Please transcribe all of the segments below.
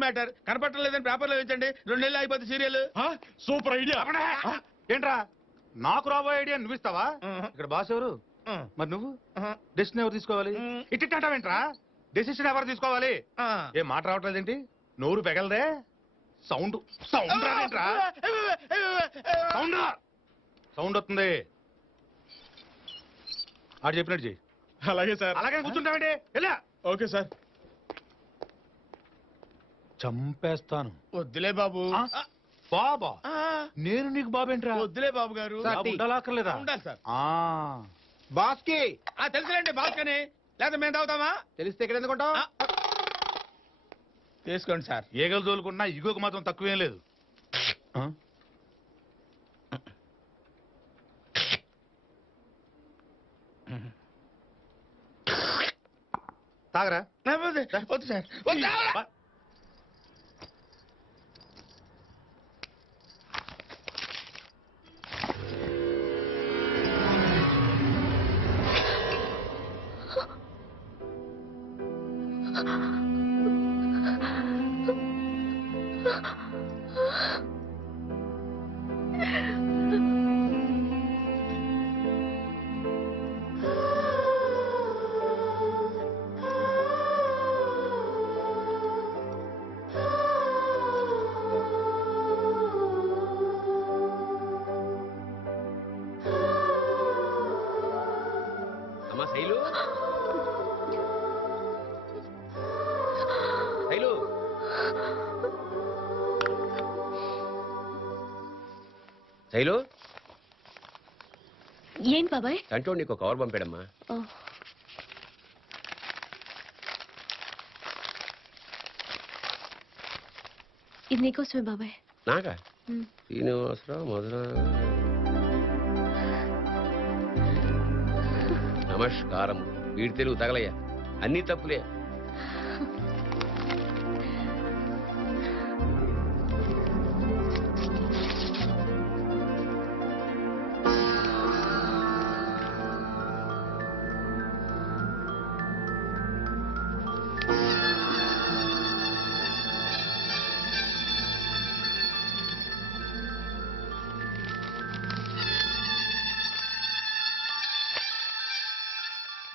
Simple matter. కనపట్టలేదని పేపర్లో వేయించండి, 2 నెలలు అయిపోతుంది సీరియల్. Super idea. ఏంట్రా నాకు రాబోయే ఐడియా నువ్వు ఇస్తావా? ఇక్కడ బాస్ ఎవరు? మరి నువ్వు డెసిషన్ ఎవరు తీసుకోవాలి? ఇట్టింటావేంట్రా? డెసిషన్ ఎవరు తీసుకోవాలి? ఏం మాట రావట్లేదు ఏంటి? నోరు పెగలదే. సౌండ్ సౌండ్ రాదేంట్రా? సౌండ్ సౌండ్ వస్తుంది. ఆడు చెప్పినట్టు చెయ్యి. అలాగే సార్. అలాగే కూర్చుంటావేంటి? వెళ్ళా. Okay sir. చంపేస్తాను. వద్దులే బాబు. బాబా? నేను నీకు బాబేంట్రా? వద్దులే బాబు గారు. ఉండాలక్కర్లేదా? ఉండాలి సార్. బాస్ కి తెలుసులేండి బాస్ కని. లేదా మేము తాగుతామా? తెలిస్తే ఇక్కడ ఎందుకుంటాం? తీసుకోండి సార్. ఏగలు తోలుకున్నా ఇగోకు మాత్రం తక్కువేం లేదు. తాగరా? వద్దు సార్. శైలు, శైలు, శైలు. ఏంటి బాబాయ్? కంటో నీకు కవర్ పంపాడమ్మా. ఇది నీకోసమే బాబాయ్. నాకా? శ్రీనివాసరావు మధుర. నమస్కారం. వీడి తెలుగు తగలయ్యా, అన్ని తప్పులే.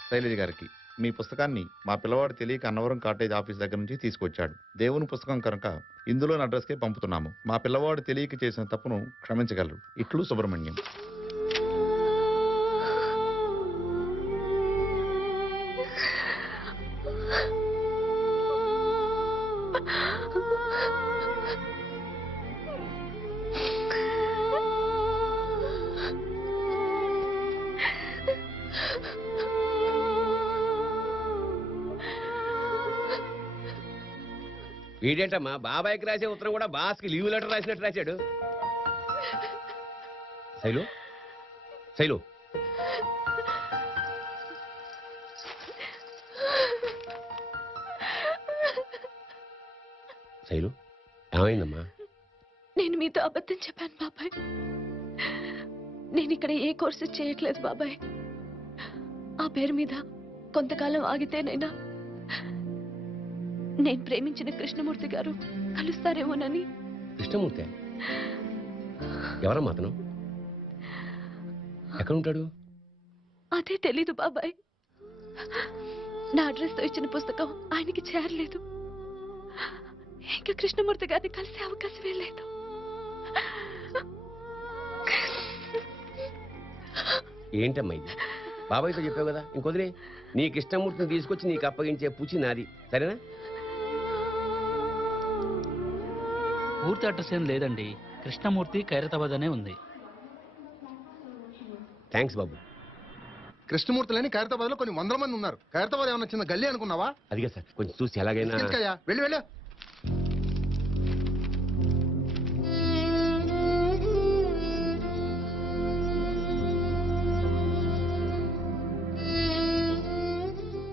శైలజ గారికి మీ పుస్తకాన్ని మా పిల్లవాడు తెలియక అన్నవరం కాటేజ్ ఆఫీస్ దగ్గర నుంచి తీసుకొచ్చాడు. దేవుని పుస్తకం కనుక ఇందులోని అడ్రస్కే పంపుతున్నాము. మా పిల్లవాడు తెలియక చేసిన తప్పును క్షమించగలరు. ఇట్లు సుబ్రహ్మణ్యం. వీడేంటమ్మా బాబాయ్కి రాసే ఉత్తరం కూడా బాస్కి లీవ్ లెటర్ రాసినట్టు రాశాడు. శైలు, శైలు, శైలు, ఏమైందమ్మా? నేను మీతో అబద్ధం చెప్పాను బాబాయ్. నేను ఇక్కడ ఏ కోర్సు చేయట్లేదు బాబాయ్. ఆ పేరు మీద కొంతకాలం ఆగితేనైనా నేను ప్రేమించిన కృష్ణమూర్తి గారు కలుస్తారేమోనని. కృష్ణమూర్తి ఎవరమ్మా అతను? ఎక్కడుంటాడు? అదే తెలీదు బాబాయ్. నా అడ్రస్ తో ఇచ్చిన పుస్తకం ఆయనకి చేరలేదు. ఇంకా కృష్ణమూర్తి గారిని కలిసే అవకాశమే లేదు. ఏంటమ్మా ఇది? బాబాయ్తో చెప్పావు కదా, ఇంకొదిలే. నీ కృష్ణమూర్తిని తీసుకొచ్చి నీకు అప్పగించే పూచి నాది, సరేనా? పూర్తి అడ్రస్ ఏం లేదండి. కృష్ణమూర్తి ఖైరతాబాద్ అనే ఉంది. థ్యాంక్స్ బాబు. కృష్ణమూర్తులని ఖైరతాబాద్ లో కొన్ని 100 మంది ఉన్నారు. ఖైరతాబాద్ ఏమన్నా చిన్న గల్లీ అనుకున్నావా? అదిగా సార్, కొంచెం చూసి ఎలాగైనా. వెళ్ళి వెళ్ళు.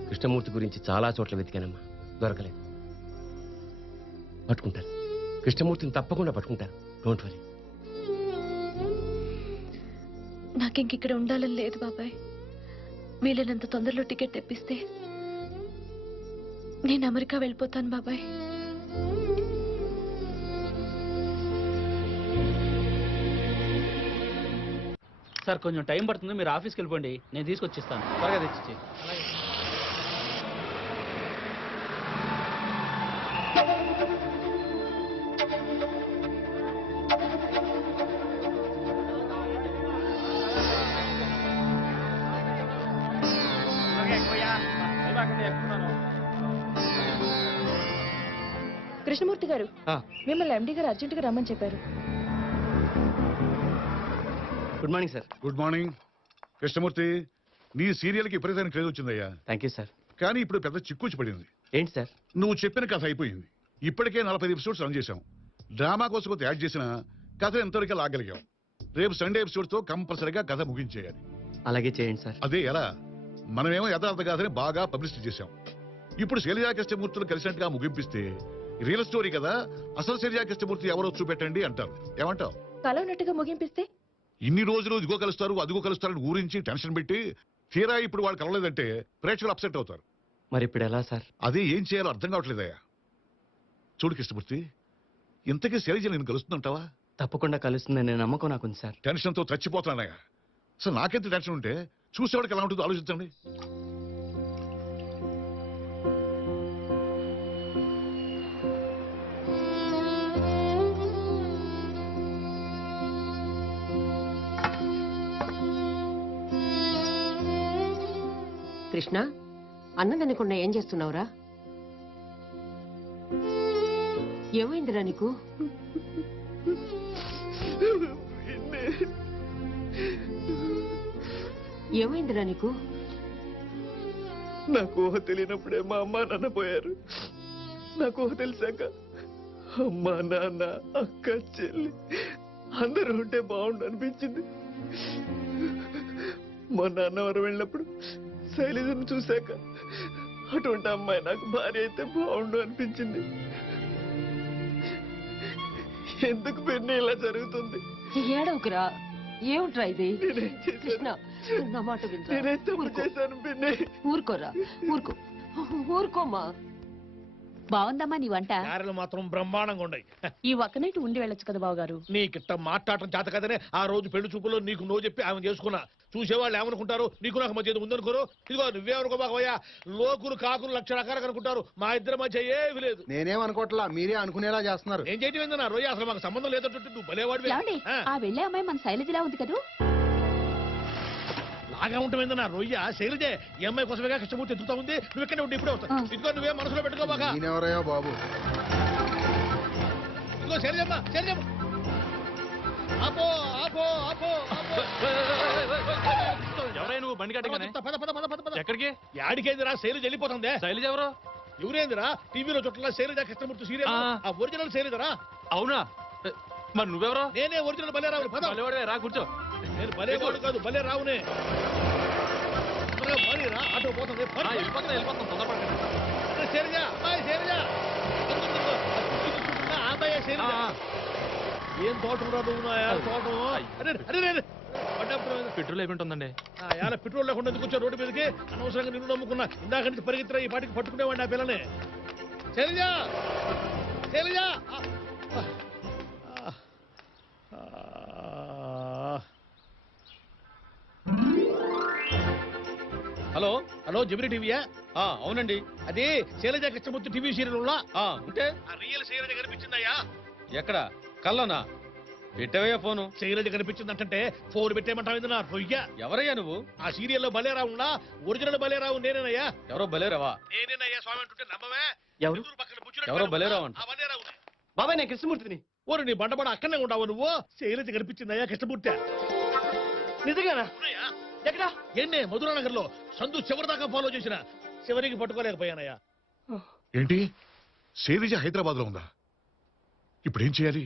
కృష్ణమూర్తి గురించి చాలా చోట్ల వెతికానమ్మా, దొరకలేదు. పట్టుకుంటాను, కృష్ణమూర్తిని తప్పకుండా పట్టుకుంటాను. Don't worry. నాకింకిక్కడ ఉండాలని లేదు బాబాయ్. వీలైనంత తొందరలో టికెట్ తెప్పిస్తే నేను అమెరికా వెళ్ళిపోతాను బాబాయ్. సార్ కొంచెం టైం పడుతుంది, మీరు ఆఫీస్కి వెళ్ళిపోండి, నేను తీసుకొచ్చిస్తాను. త్వరగా తెచ్చిచ్చి. కృష్ణమూర్తి గారు, మిమ్మల్ని ఎండి గారు అర్జెంటుగా రమ్మని చెప్పారు. Good morning sir. Good morning Krishnamurthy. నీ సీరియల్కి విపరీతమైన క్రేజ్ వచ్చిందయ్యా. Thank you sir. కానీ ఇప్పుడు పెద్ద చిక్కుచి పడింది. ఏంటి సార్? నువ్వు చెప్పిన కథ అయిపోయింది. ఇప్పటికే 45 ఎపిసోడ్స్ రన్ చేశాం. డ్రామా కోసం కొంత యాడ్ చేసిన కథ ఎంతవరకు లాగలిగాం. రేపు సండే ఎపిసోడ్తో కంపల్సరీగా కథ ముగించేయాలి. అలాగే చేయండి సార్. అదే ఎలా? మనమేమో యథార్థ కథని బాగా పబ్లిసిటీ చేశాం. ఇప్పుడు శైలజా కృష్ణమూర్తులు కలిసినట్టుగా ముగింపిస్తే రియల్ స్టోరీ కదా, అసలు శైలజా కృష్ణమూర్తి ఎవరో చూపెట్టండి అంటారు. ఏమంటావు? కల ఉన్నట్టుగా ముగింపిస్తే ఇన్ని రోజులు ఇదిగో కలుస్తారు అదిగో కలుస్తారని ఊరించి టెన్షన్ పెట్టి తీరా ఇప్పుడు వాళ్ళు కలవలేదంటే ప్రేక్షకులు అప్సెట్ అవుతారు. మరి ఇప్పుడు ఎలా సార్? అదే ఏం చేయాలో అర్థం కావట్లేదయ్యా. చూడు కృష్ణమూర్తి, ఇంతకీ శైలజ నేను కలుస్తుందంటావా? తప్పకుండా కలుస్తుందనే నమ్మకం నాకుంది సార్. టెన్షన్తో చచ్చిపోతున్నానయ్యా. అసలు నాకెంత టెన్షన్ ఉంటే చూసేవాడికి ఎలా ఉంటుందో ఆలోచించండి. కృష్ణ, అన్నం తినకుండా ఏం చేస్తున్నావురా? ఏమైందిరా నీకు? ఏమైందిరా నీకు? నాకు ఊహ తెలియనప్పుడే మా అమ్మ నాన్న పోయారు. నాకు ఊహ తెలిసాక అమ్మ నాన్న అక్క చెల్లి అందరూ ఉంటే బాగుండు అనిపించింది. మా నాన్నవారు వెళ్ళినప్పుడు శైలజను చూశాక అటువంటి అమ్మాయి నాకు భార్య అయితే బాగుండు అనిపించింది. ఎందుకు పెన్ను ఇలా జరుగుతుంది? ఏడవకురా. ఏమిట్రా ఇది? నేనేం కృష్ణ, చేశాను? నా మాట వినరా. నేనేం తప్పు చేశాను పిన్ని? ఊరుకోరా, ఊరుకో, ఊరుకోమ్మా. బాగుందమ్మా నీ వంట. గారెలు మాత్రం బ్రహ్మాండంగా ఉన్నాయి. ఈ ఒక్క నైట్ ఉండి వెళ్ళొచ్చు కదా బావగారు. నీకిట్ట మాట్లాడటం చేత కదనే ఆ రోజు పెళ్లి చూపులో నీకు నో చెప్పి ఆమె చేసుకున్నా. చూసేవాళ్ళు ఏమనుకుంటారు, నీకు నాకు మధ్య ఏదో ఉందనుకోరు. ఇదిగో నువ్వేమనుకో బాగోయ్యా, లోకులు కాకులు లక్ష రకాలు అనుకుంటారు. మా ఇద్దరి మధ్య ఏమీ లేదు. నేనేమనుకోవట్లా, మీరే అనుకునేలా చేస్తున్నారు. ఏం చేయటం ఏందన్నా రోజు అసలు మాకు సంబంధం లేదంటుంటే నువ్వు భలేవాడివి. ఆ వెళ్ళే అమ్మాయి మన శైలజలా ఉంది కదా. లాగా ఉంటుందన్నా రొయ్య శైలజే ఈ అమ్మాయి కోసమేగా కృష్ణమూర్తి ఎదుగుతా ఉంది. నువ్వు ఎక్కడే ఉంటే ఇప్పుడే వస్తావు. ఇదిగో నువ్వే మనసులో పెట్టుకోబాక. నేనెవరయ్యా బాబు? ఇదిగో శైలజమ్మ, శైలజమ్మ ఆపో ఆపో ఆపో ఆపో. ఎవరైనా నువ్వు బండి కట్టగానే పద పద పద పద పద. ఎక్కడికి? యాడికేందిరా శైలజ వెళ్ళిపోతుంది. శైలజ ఎవరు? ఎవరేందిరా టీవీలో చుట్టలా శైలజ కృష్ణమూర్తి సీరియల్ ఆ ఒరిజినల్ శైలజరా. అవునా? మరి నువ్వెవరో? నేనే ఒరిజినల్ బలేరావు. పద రా కూర్చో. నేను బలేవాడు కాదు, బలే రావునే. రా ఆటో పోతుంది. వెళ్ళిపోతాం తొందరపడకండి. శైలజ అమ్మాయి శైలజ. అమ్మాయి శైలజ. ఏం తోటం రా నువ్వు నా తోటం. పెట్రోల్ అయిపోతుందండి. పెట్రోల్ లేకుండా ఎందుకు వచ్చా రోడ్డు మీదకి? అనవసరంగా నిన్ను నమ్ముకున్నా. ఇందాక నుంచి పరిగెత్తిరా ఈ పాటికి పట్టుకునేవాడిని ఆ పిల్లని. శైలజ శైలజ. హలో హలో జమిని టీవీయా? అవునండి. అది శైలజ కృష్ణమూర్తి టీవీ సీరియల్ ఉంటే రియల్ శైలజ కనిపించిందయ్యా. ఎక్కడ? కల్లోనా? పెట్టవయ్యా ఫోను. శైలజ కనిపించిందంటే ఫోన్ పెట్టేయమంటావు నా రొయ్య. ఎవరయ్యా నువ్వు? ఆ సీరియల్లో బలేరావు ఒరిజినల్ బలేరావు నేనేనయ్యా. ఎవరో బలేరావా? నేనేనయ్యా స్వామి అంటుంటే నమ్మవే. ఎవరు? ఎవరో బలేరావు అంట. బాబాయ్ నేను కృష్ణమూర్తిని. ఓరు నీ బండబడ అక్కడనే ఉండవు నువ్వు. శైలజ కనిపించిందయ్యా కృష్ణమూర్తి. నిజంగానా? ఎక్కడ? ఎన్నే మధురానగర్ లో సందు చివరి దాకా ఫాలో చేసిన చివరికి పట్టుకోలేకపోయానయ్యా. ఏంటి? శైలజ హైదరాబాద్ లో ఉందా? ఇప్పుడు ఏం చేయాలి?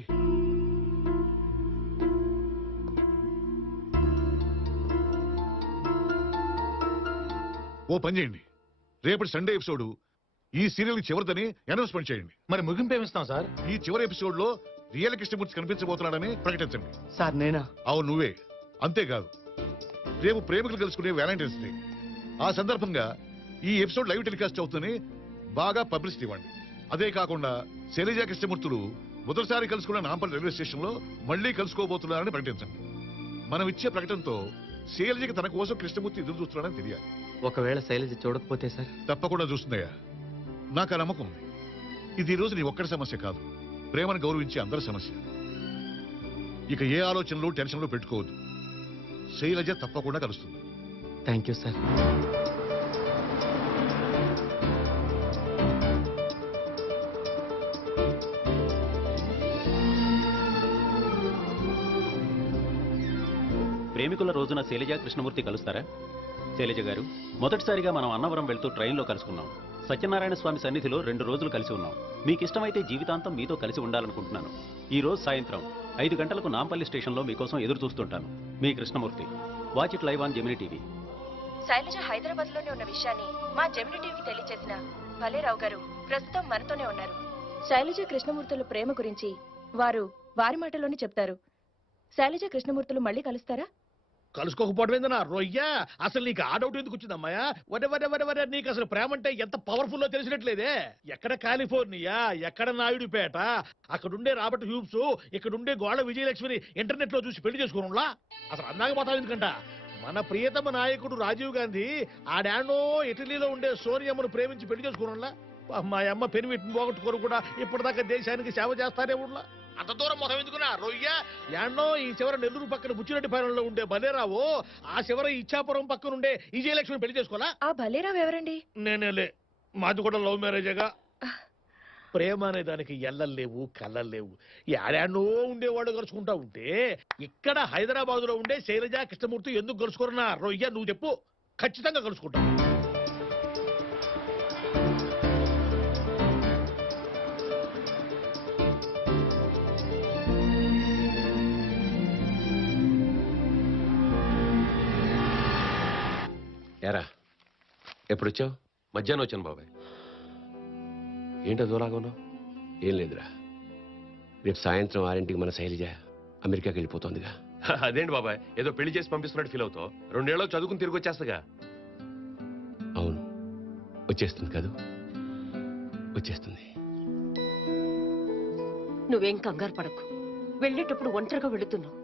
ఓ పని చేయండి, రేపటి సండే ఎపిసోడ్ ఈ సీరియల్ చివరిదని అనౌన్స్మెంట్ చేయండి. మరి ముగింపు ఏమిస్తాం సార్? ఈ చివరి ఎపిసోడ్ లో రియల్ కృష్ణమూర్తి కనిపించబోతున్నాడని ప్రకటించండి. సార్ నేనా? అవును నువ్వే. అంతేకాదు, రేపు ప్రేమికులు కలుసుకునే వ్యాలంటైన్స్ డే. ఆ సందర్భంగా ఈ ఎపిసోడ్ లైవ్ టెలికాస్ట్ అవుతుందని బాగా పబ్లిసిటీ ఇవ్వండి. అదే కాకుండా శైలజా కృష్ణమూర్తులు మొదటిసారి కలుసుకున్న నాంపల్లి రైల్వే స్టేషన్ లో మళ్లీ కలుసుకోబోతున్నారని ప్రకటించండి. మనం ఇచ్చే ప్రకటనతో శైలజకి తన కోసం కృష్ణమూర్తి ఎదురు చూస్తున్నాడని తెలియాలి. ఒకవేళ శైలజ చూడకపోతే సార్? తప్పకుండా చూస్తుందయ్యా, నాకు ఆ నమ్మకం ఉంది. ఇది ఈ రోజు నీ ఒక్కడి సమస్య కాదు, ప్రేమను గౌరవించే అందరి సమస్య. ఇక ఏ ఆలోచనలు టెన్షన్లు పెట్టుకోవద్దు. శైలజ తప్పకుండా కలుస్తుంది. Thank you sir. ప్రేమికుల రోజున శైలజ కృష్ణమూర్తి కలుస్తారా? శైలజ గారు, మొదటిసారిగా మనం అన్నవరం వెళ్తూ ట్రైన్లో కలుసుకున్నాం. సత్యనారాయణ స్వామి సన్నిధిలో 2 రోజులు కలిసి ఉన్నాం. మీకు ఇష్టమైతే జీవితాంతం మీతో కలిసి ఉండాలనుకుంటున్నాను. ఈ రోజు సాయంత్రం 5 గంటలకు నాంపల్లి స్టేషన్లో మీకోసం ఎదురు చూస్తుంటాను. మీ Krishnamurthy. Watch it live on Gemini TV. Shailaja Hyderabad లోనే ఉన్న విషయాన్ని మా జెమినీ టీవీకి తెలియచేసిన భలేరావు గారు ప్రస్తుతం మనతోనే ఉన్నారు. శైలజ కృష్ణమూర్తుల ప్రేమ గురించి వారి మాటలోనే చెప్తారు. శైలజ కృష్ణమూర్తులు మళ్ళీ కలుస్తారా? కలుసుకోకపోవడం నా రొయ్య. అసలు నీకు ఆ డౌట్ ఎందుకు వచ్చింది అమ్మాయ? వరే నీకు అసలు ప్రేమ అంటే ఎంత పవర్ఫుల్లో తెలిసినట్లేదే. ఎక్కడ కాలిఫోర్నియా, ఎక్కడ నాయుడుపేట, అక్కడుండే రాబర్ట్ హ్యూబ్స్, ఇక్కడుండే గోళ విజయలక్ష్మిని ఇంటర్నెట్ లో చూసి పెళ్లి చేసుకోనులా? అసలు అందాక పోతావు ఎందుకంట? మన ప్రియతమ నాయకుడు రాజీవ్ గాంధీ ఆడానో ఇటలీలో ఉండే సోనియమ్మను ప్రేమించి పెళ్లి చేసుకోనులా? మా అమ్మ పెనిమిటిని పోగొట్టుకోరు కూడా ఇప్పటిదాకా దేశానికి సేవ చేస్తారే ఉన్నా. అంత దూరం మొహం ఎందుకున్నా రొయ్య? యాన్నో ఈ చివర నెల్లూరు పక్కన బుచ్చిరెడ్డిపాలెంలో ఉండే భలేరావు, ఆ చివర ఇచ్చాపురం పక్కన ఉండే విజయలక్ష్మి పెళ్లి చేసుకోవాలా? ఆ భలేరావు ఎవరండి? నేనేలే, మాది కూడా లవ్ మ్యారేజేగా. ప్రేమ అనే దానికి ఎల్లలేవు, కళ్ళలేవు. యాడానో ఉండేవాడు గడుచుకుంటా ఉంటే ఇక్కడ హైదరాబాద్ లో ఉండే శైలజ కృష్ణమూర్తి ఎందుకు గడుచుకోరన్నా రొయ్య? నువ్వు చెప్పు. ఖచ్చితంగా కలుసుకుంటా. ఎరా ఎప్పుడు వచ్చావు? మధ్యాహ్నం వచ్చాను బాబాయ్. ఏంటో దూరాగా ఉన్నావు? ఏం లేదురా, రేపు సాయంత్రం 6ంటికి మన శైలజ అమెరికాకి వెళ్ళిపోతుందిగా. అదేంటి బాబాయ్, ఏదో పెళ్లి చేసి పంపిస్తున్నట్టు ఫీల్ అవుతావు? 2 ఏళ్ళు చదువుకుని తిరిగి వచ్చేస్తాగా. అవును, వచ్చేస్తుంది కాదు, వచ్చేస్తుంది. నువ్వేం కంగారు పడకు. వెళ్ళేటప్పుడు ఒంటరిగా వెళుతున్నావు.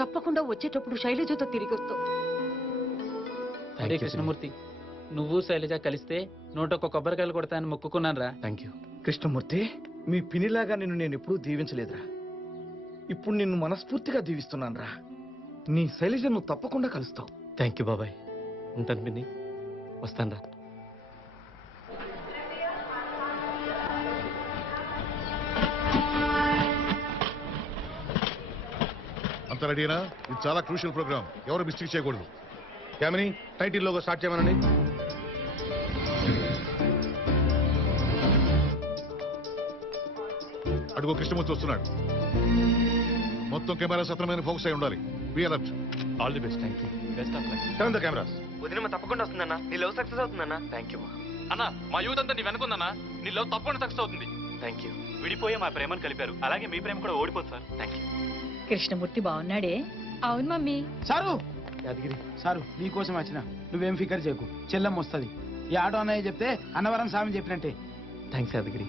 తప్పకుండా వచ్చేటప్పుడు శైలజతో తిరిగి వస్తావు. అరే కృష్ణమూర్తి, నువ్వు శైలజ కలిస్తే 101 కొబ్బరికాయలు కొడతానని మొక్కుకున్నాను రా. Thank you. కృష్ణమూర్తి, మీ పినిలాగా నిన్ను నేను ఎప్పుడూ దీవించలేదురా. ఇప్పుడు నిన్ను మనస్ఫూర్తిగా దీవిస్తున్నాను రా. నీ శైలజ నువ్వు తప్పకుండా కలుస్తావు. థ్యాంక్ యూ బాబాయ్. ఉంటాను పిన్ని, వస్తాను రా. అంత రెడీనా? ఇది చాలా క్రూషియల్ ప్రోగ్రామ్, ఎవరు మిస్టేక్ చేయకూడదు. యామిని, టైటిల్ లోగో స్టార్ట్ చేయమనండి. అడుగు కృష్ణమూర్తి వస్తున్నాడు. మొత్తం కెమెరా సత్రమైన ఫోకస్ అయి ఉండాలి. Be alert. All the best. Thank you. Best of luck. Turn the cameras. వదినమ్మ తప్పకుండా వస్తుందన్నా. నీ లవ్ సక్సెస్ అవుతుందన్నా. Thank you. అన్న, మా యూత్ అంతా నీ వెనుకుందన్నా. నీ లవ్ తప్పకుండా సక్సెస్ అవుతుంది. Thank you. విడిపోయే మా ప్రేమను కలిపారు, అలాగే మీ ప్రేమ కూడా ఓడిపోతుంది సార్. Thank you. కృష్ణమూర్తి బాగున్నాడే? అవును మమ్మీ. సారు యాదగిరి సారు, నీకోసం వచ్చిన. నువ్వేం ఫికర్ చేయకు, చెల్లం వస్తుంది. ఈ ఆటో అన్నయ్య చెప్తే అన్నవరం స్వామి చెప్పినట్టే. థ్యాంక్స్ యాదగిరి.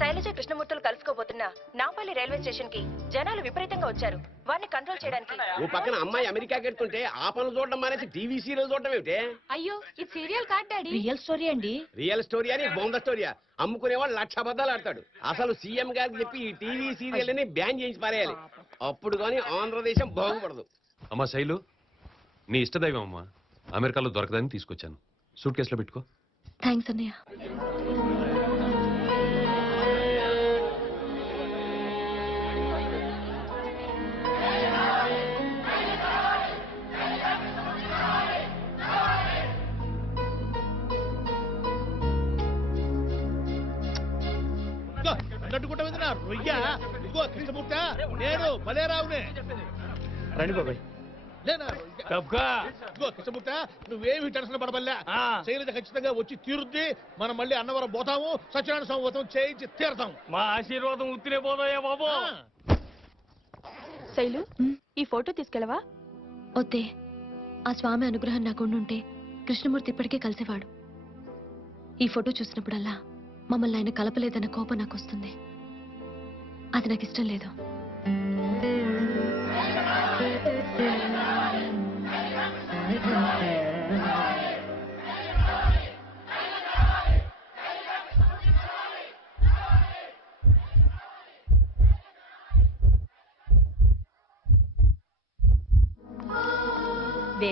శైలజ కృష్ణమూర్తులు కలుసుకోబోతున్నా నాంపల్లి రైల్వే స్టేషన్ కి జనాలు విపరీతంగా వచ్చారు. వారిని కంట్రోల్ చేయడానికి ఓ పక్కన అమ్మాయి అమెరికాకి వెళ్తుంటే ఆ పనులు చూడడం మానేసి టీవీ సీరియల్ చూడడం ఏమిటే? అయ్యో, ఇది సీరియల్ కాదు డాడీ, రియల్ స్టోరీ అండి. రియల్ స్టోరీ అని బొంద స్టోరీయా? అమ్ముకునేవాడు 1,00,000 అబద్ధాలు ఆడతాడు. అసలు సీఎం గారికి చెప్పి ఈ టీవీ సీరియల్ ని బ్యాన్ చేయించి పారేయాలి. అప్పుడు కానీ ఆంధ్రదేశం బాగుపడదు. అమ్మా శైలు, నీ ఇష్టదైవం అమ్మా. అమెరికాలో దొరకదని తీసుకొచ్చాను. సూట్ కేసులో పెట్టుకో. థ్యాంక్స్ అన్నయ్య. అన్నట్టుకుంటా రొయ్య. ఇదిగో కృష్ణమూర్తి, నేను భలేరావునే. రండి బాబాయ్. ఇదిగో కృష్ణమూర్తి, నువ్వేమి టెన్షన్ పడబల్లా. శైలజ ఖచ్చితంగా వచ్చి తీరుద్ది. మనం మళ్ళీ అన్నవరం పోతాము, సత్యనారాయణ స్వామి వ్రతం చేయించి తీరతాం. మా ఆశీర్వాదం ఉత్తినే పోదాయా బాబు. శైలు, ఈ ఫోటో తీసుకెళ్ళవా? వద్దే, ఆ స్వామి అనుగ్రహం నాకుండుంటే కృష్ణమూర్తి ఇప్పటికే కలిసేవాడు. ఈ ఫోటో చూసినప్పుడల్లా మమ్మల్ని ఆయన కలపలేదన్న కోపం నాకు వస్తుంది. అది నాకు ఇష్టం లేదు.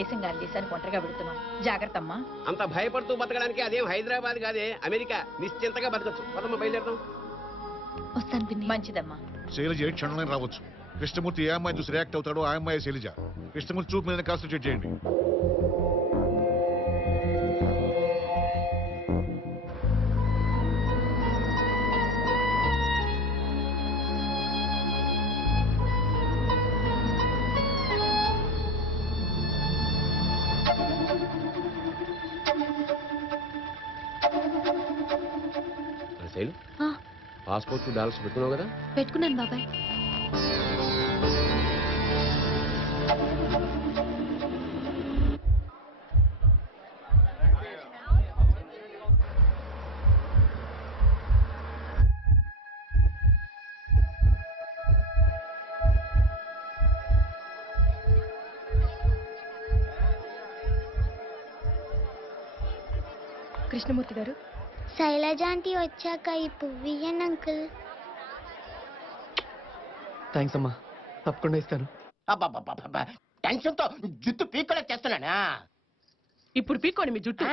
దేశం గాలి దేశానికి ఒంటరిగా పెడుతున్నాం. జాగ్రత్త అమ్మా. అంత భయపడుతూ బతకడానికి అదేం హైదరాబాద్ కాదే, అమెరికా. నిశ్చింతగా బతకచ్చు. పదమ్మ బయలుదేరదాం. వస్తాను పిన్ని. మంచిదమ్మా. శైలజ ఏ క్షణంలో రావచ్చు. కృష్ణమూర్తి ఏ అమ్మాయి చూసి రియాక్ట్ అవుతాడో ఆ అమ్మాయి శైలజ. కృష్ణమూర్తి చూపు మీద కాన్సన్ట్రేట్ చేయండి. శైలు, పాస్పోర్ట్ డాలర్స్ పెట్టుకున్నావు కదా? పెట్టుకున్నాను బాబాయ్. కృష్ణమూర్తి గారు, శైలజాంటి వచ్చాక ఈ పువ్వు ఇయ్యండి అంకుల్. థ్యాంక్స్ అమ్మా, తప్పకుండా ఇస్తాను. టెన్షన్ తో జుట్టు పీక్కలో చేస్తున్నానా? ఇప్పుడు పీక్కోండి మీ జుట్టు.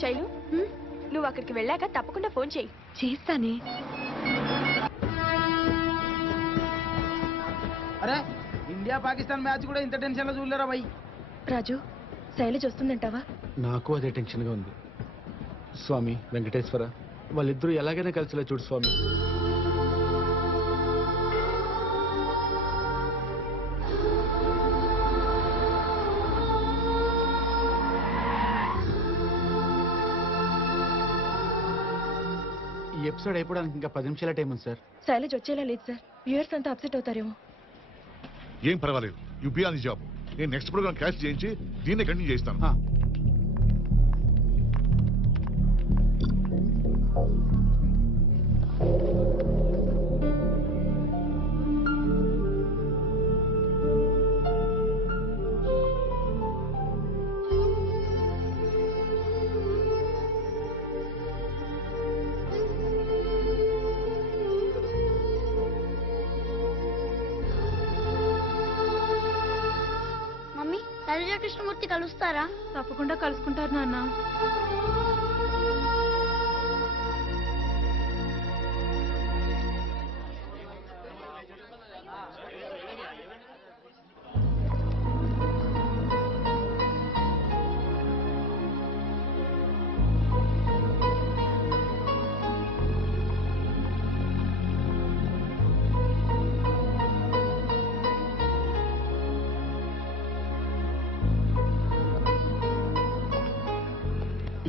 శైలు, నువ్వు అక్కడికి వెళ్ళాక తప్పకుండా ఫోన్ చేయి. చేస్తానే. అరే, ఇండియా పాకిస్తాన్ మ్యాచ్ కూడా ఇంత టెన్షన్ లో చూడలేరా భయ్? రాజు, శైలజ వస్తుందంటావా? నాకు అదే టెన్షన్ గా ఉంది. స్వామి వెంకటేశ్వర, వాళ్ళిద్దరూ ఎలాగైనా కలిసిలా చూడు స్వామి. ఈ ఎపిసోడ్ అయిపోవడానికి ఇంకా 10 నిమిషాల టైం ఉంది సార్. శైలజ వచ్చేలా లేదు సార్. వ్యూయర్స్ అంతా అప్సెట్ అవుతారేమో. ఏం పర్వాలేదు, you be on the job. నేను నెక్స్ట్ ప్రోగ్రామ్ క్యాన్సిల్ చేయించి దీన్నే కంటిన్యూ చేస్తాను. మమ్మీ, శైలజ కృష్ణమూర్తి కలుస్తారా? తప్పకుండా కలుసుకుంటారు నాన్న.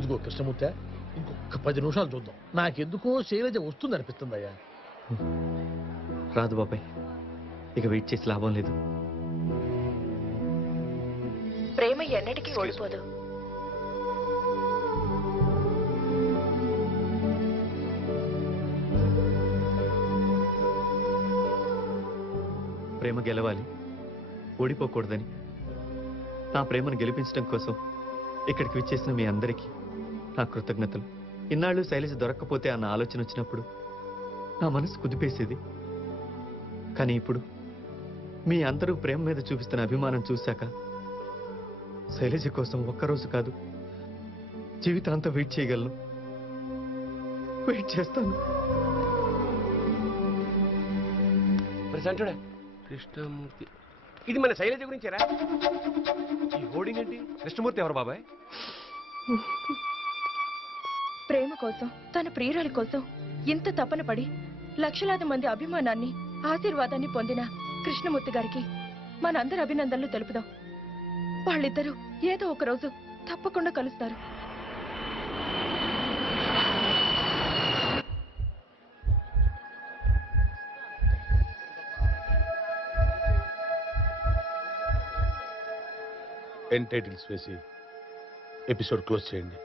ఇదిగో కృష్ణమూర్తి, ఇంకొక 10 నిమిషాలు చూద్దాం. నాకెందుకో శైలజ వస్తుంది అనిపిస్తుందయ్యా. రాదు బాబాయ్, ఇక వెయిట్ చేసి లాభం లేదు. ప్రేమ ఎన్నటికీ ఓడిపోదు. ప్రేమ గెలవాలి, ఓడిపోకూడదని నా ప్రేమను గెలిపించడం కోసం ఇక్కడికి విచ్చేసిన మీ అందరికీ నా కృతజ్ఞతలు. ఇన్నాళ్ళు శైలజ దొరక్కపోతే అన్న ఆలోచన వచ్చినప్పుడు నా మనసు కుదిపేసేది. కానీ ఇప్పుడు మీ అందరూ ప్రేమ మీద చూపిస్తున్న అభిమానం చూశాక శైలజ కోసం ఒక్కరోజు కాదు, జీవితాంతం వెయిట్ చేయగలను. వెయిట్ చేస్తాను. ప్రశాంతుడా, కృష్ణమూర్తి, ఇది మన శైలజ గురించేరా? ఈ హోర్డింగ్ ఏంటి? కృష్ణమూర్తి ఎవరు బాబాయ్? ప్రేమ కోసం, తన ప్రియురాలి కోసం ఇంత తపన పడి లక్షలాది మంది అభిమానాన్ని, ఆశీర్వాదాన్ని పొందిన కృష్ణమూర్తి గారికి మనందరి అభినందనలు తెలుపుదాం. వాళ్ళిద్దరూ ఏదో ఒక రోజు తప్పకుండా కలుస్తారు. ఎండ్ టైటిల్స్ వేసి ఎపిసోడ్ క్లోజ్ చేయండి.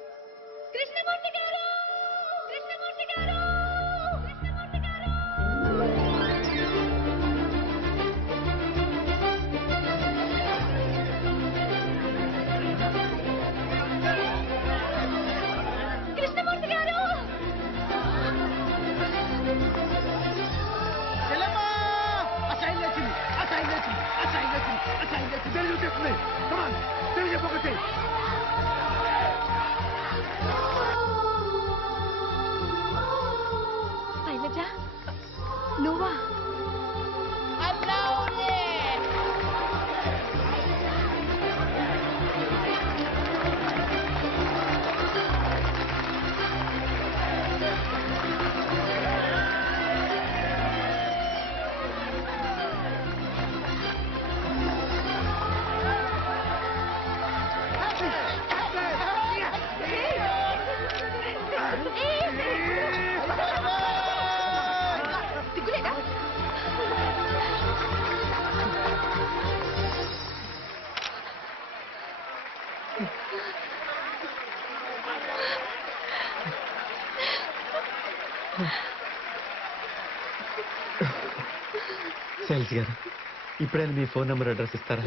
శైలజ గారు ఇప్పుడైనా మీ ఫోన్ నెంబర్ అడ్రస్ ఇస్తారా?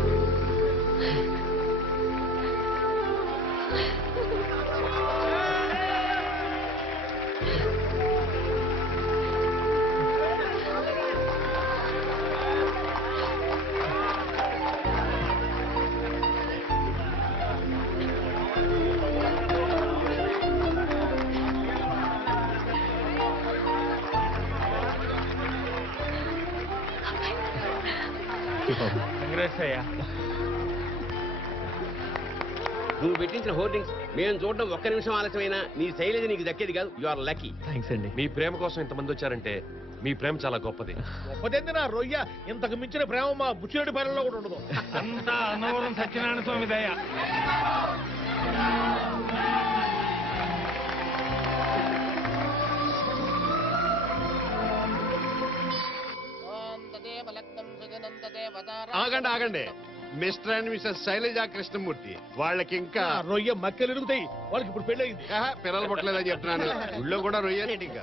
నువ్వు పెట్టించిన హోర్డింగ్స్ మేము చూడడం ఒక్క నిమిషం ఆలస్యమైనా నీ శైలజ నీకు దక్కేది కాదు. You are lucky. థ్యాంక్స్ అండి. మీ ప్రేమ కోసం ఇంతమంది వచ్చారంటే మీ ప్రేమ చాలా గొప్పది. గొప్పదెంది నా రొయ్య, ఇంతకు మించిన ప్రేమ మా బుచ్చిరెడ్డి పల్లెల్లో కూడా ఉండదు. అంతా అన్నవరం సత్యనారాయణ స్వామి దయ. ఆగండి ఆగండి. Mr and Mrs Shailaja Krishnamurthy వాళ్ళకి ఇంకా రొయ్య మక్కలు ఎరుగుతాయి. వాళ్ళకి ఇప్పుడు పెళ్ళయింది. పిల్లలు పుట్టలేదని చెప్తున్నాను. ఊళ్ళో కూడా రొయ్య రేటింగ్.